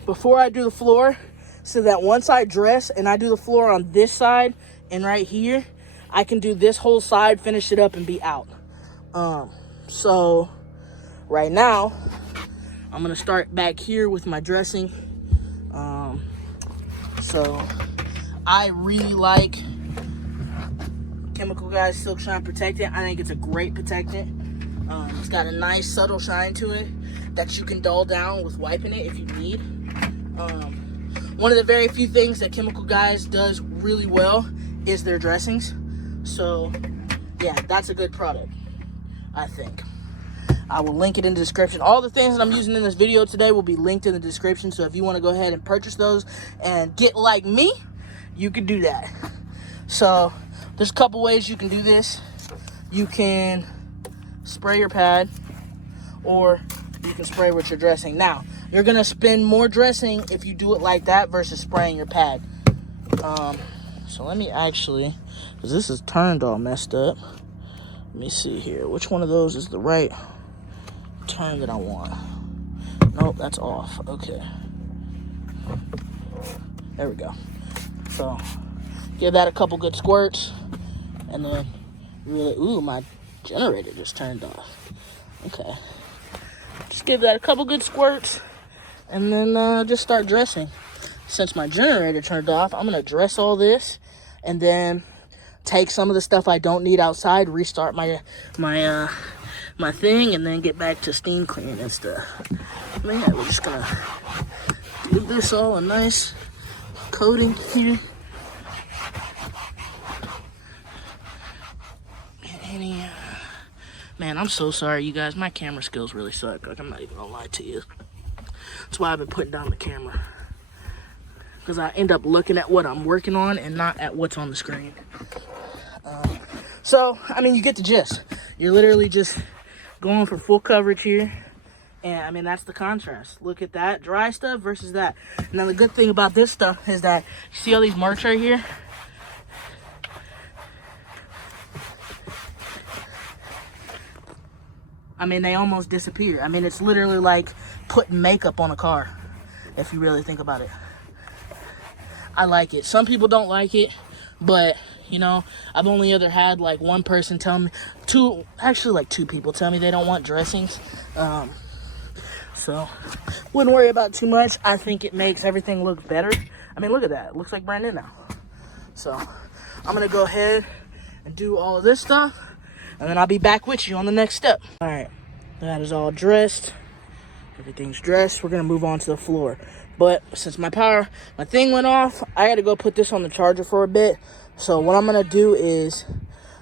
before I do the floor, so that once I dress and I do the floor on this side and right here, I can do this whole side, finish it up, and be out. So right now, I'm gonna start back here with my dressing. So I really like Chemical Guys Silk Shine Protectant. I think it's a great protectant. It's got a nice subtle shine to it that you can dull down with wiping it if you need. One of the very few things that Chemical Guys does really well is their dressings. So yeah, that's a good product, I think. I will link it in the description. All the things that I'm using in this video today will be linked in the description. So if you want to go ahead and purchase those and get like me, you can do that. So there's a couple ways you can do this. You can spray your pad, or you can spray with your dressing. Now, you're going to spend more dressing if you do it like that versus spraying your pad. So let me actually, because this is turned all messed up. Let me see here. Which one of those is the right turn that I want? Nope, that's off. Okay. There we go. So give that a couple good squirts. And then really, ooh, my generator just turned off. Okay. Just give that a couple good squirts. And then just start dressing. Since my generator turned off, I'm going to dress all this. And then take some of the stuff I don't need outside. Restart my thing. And then get back to steam cleaning and stuff. Man, we're just going to give this all a nice coating here. Man, I'm so sorry, you guys. My camera skills really suck. Like, I'm not even gonna lie to you. That's why I've been putting down the camera. Because I end up looking at what I'm working on and not at what's on the screen. So, I mean, you get the gist. You're literally just going for full coverage here. And, I mean, that's the contrast. Look at that dry stuff versus that. Now, the good thing about this stuff is that, you see all these marks right here? I mean, they almost disappear. I mean, it's literally like putting makeup on a car, if you really think about it. I like it. Some people don't like it, but, you know, I've only ever had like one person tell me, two people tell me they don't want dressings. So, wouldn't worry about too much. I think it makes everything look better. I mean, look at that. It looks like brand new now. So, I'm going to go ahead and do all of this stuff. And then I'll be back with you on the next step. All right, that is all dressed. Everything's dressed. We're gonna move on to the floor. But since my thing went off, I had to go put this on the charger for a bit. So what I'm gonna do is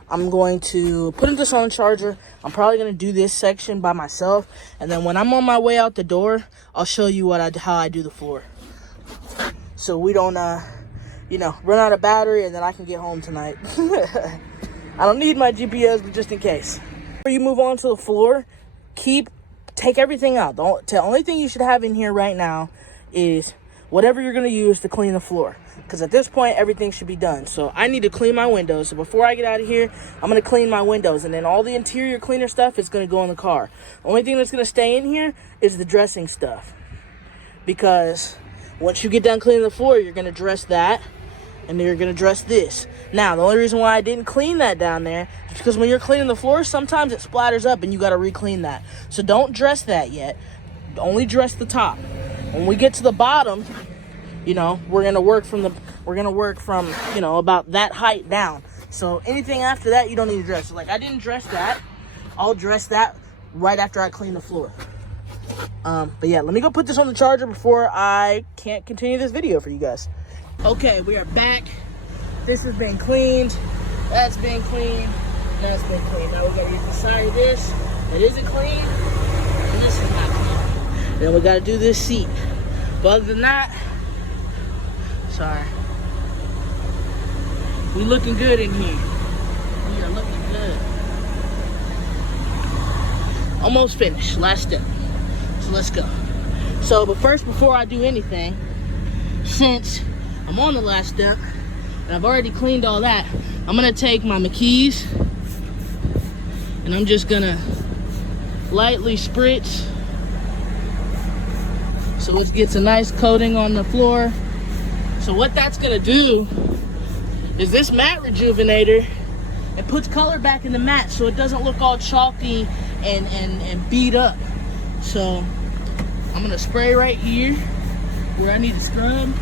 I'm going to put this on the charger. I'm probably gonna do this section by myself. And then when I'm on my way out the door, I'll show you how I do the floor. So we don't, you know, run out of battery and then I can get home tonight. I don't need my GPS, but just in case. Before you move on to the floor, take everything out. The only thing you should have in here right now is whatever you're going to use to clean the floor. Because at this point, everything should be done. So I need to clean my windows. So before I get out of here, I'm going to clean my windows. And then all the interior cleaner stuff is going to go in the car. The only thing that's going to stay in here is the dressing stuff. Because once you get done cleaning the floor, you're going to dress that. And then you're going to dress this. Now, the only reason why I didn't clean that down there is because when you're cleaning the floor, sometimes it splatters up and you got to re-clean that. So don't dress that yet. Only dress the top. When we get to the bottom, you know, we're going to work from, you know, about that height down. So anything after that, you don't need to dress. So, like, I didn't dress that. I'll dress that right after I clean the floor. But yeah, let me go put this on the charger before I can't continue this video for you guys. Okay, we are back. This has been cleaned. That's been cleaned. That's been cleaned. Now we gotta get the side of this that isn't clean, and this is not clean. Then we gotta do this seat. But other than that, sorry. We looking good in here. We are looking good. Almost finished. Last step. So let's go. So, but first, before I do anything, since I'm on the last step, and I've already cleaned all that, I'm gonna take my McKeys, and I'm just gonna lightly spritz, so it gets a nice coating on the floor. So what that's gonna do is this matte rejuvenator, it puts color back in the matte, so it doesn't look all chalky and beat up. So I'm gonna spray right here where I need to scrub.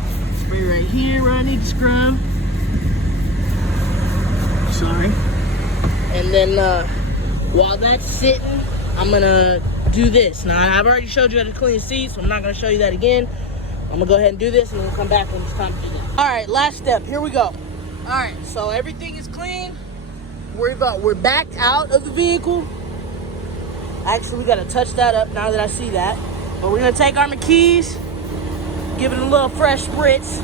Spray right here where I need to scrub. Sorry. And then while that's sitting, I'm gonna do this. Now I've already showed you how to clean seats, so I'm not gonna show you that again. I'm gonna go ahead and do this, and then we'll come back when it's time to do that. All right, last step. Here we go. All right, so everything is clean. We're back out of the vehicle. Actually, we gotta touch that up now that I see that. But we're gonna take our McKeys, give it a little fresh spritz.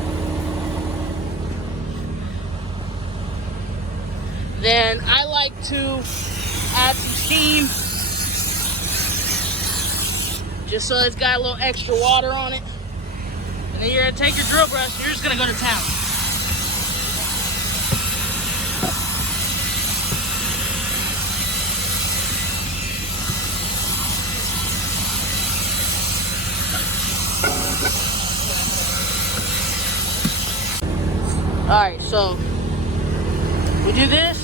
Then I like to add some steam, just so it's got a little extra water on it. And then you're gonna take your drill brush and you're just gonna go to town. All right, so we do this,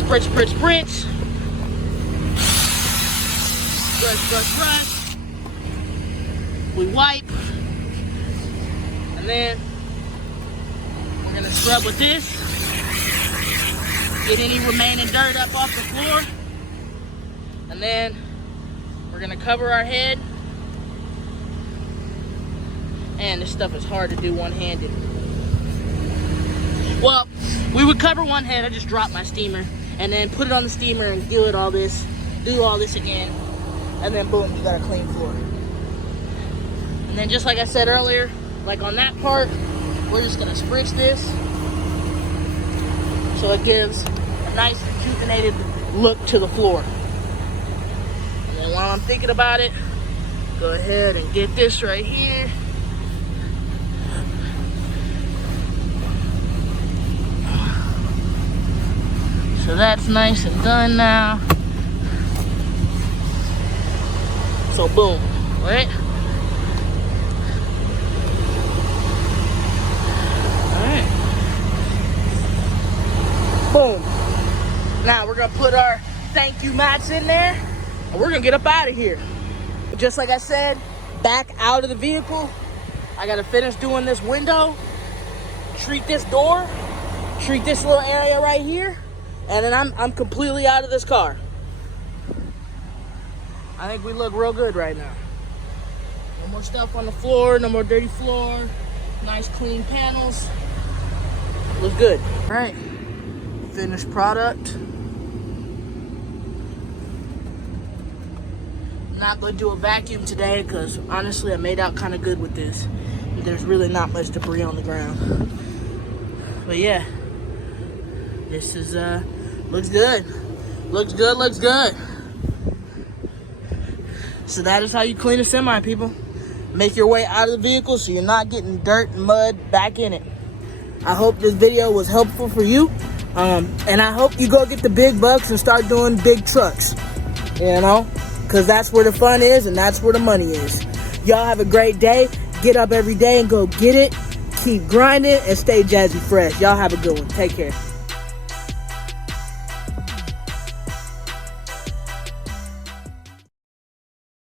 spritz, spritz, spritz, brush, brush, brush. We wipe, and then we're gonna scrub with this, get any remaining dirt up off the floor, and then we're gonna cover our head. And this stuff is hard to do one-handed. Well, we would cover one head. I just dropped my steamer. And then put it on the steamer and do all this again. And then boom, you got a clean floor. And then just like I said earlier, like on that part, we're just gonna spritz this. So it gives a nice rejuvenated look to the floor. And then while I'm thinking about it, go ahead and get this right here. So that's nice and done now. So boom, right? Alright. Boom. Now we're gonna put our thank you mats in there and we're gonna get up out of here. Just like I said, back out of the vehicle. I gotta finish doing this window, treat this door, treat this little area right here. And then I'm completely out of this car. I think we look real good right now. No more stuff on the floor, no more dirty floor. Nice clean panels. Looks good. All right, finished product. I'm not gonna do a vacuum today because honestly I made out kind of good with this. There's really not much debris on the ground. But yeah. This is, looks good. Looks good, looks good. So that is how you clean a semi, people. Make your way out of the vehicle so you're not getting dirt and mud back in it. I hope this video was helpful for you. And I hope you go get the big bucks and start doing big trucks. You know? Because that's where the fun is and that's where the money is. Y'all have a great day. Get up every day and go get it. Keep grinding and stay jazzy fresh. Y'all have a good one. Take care.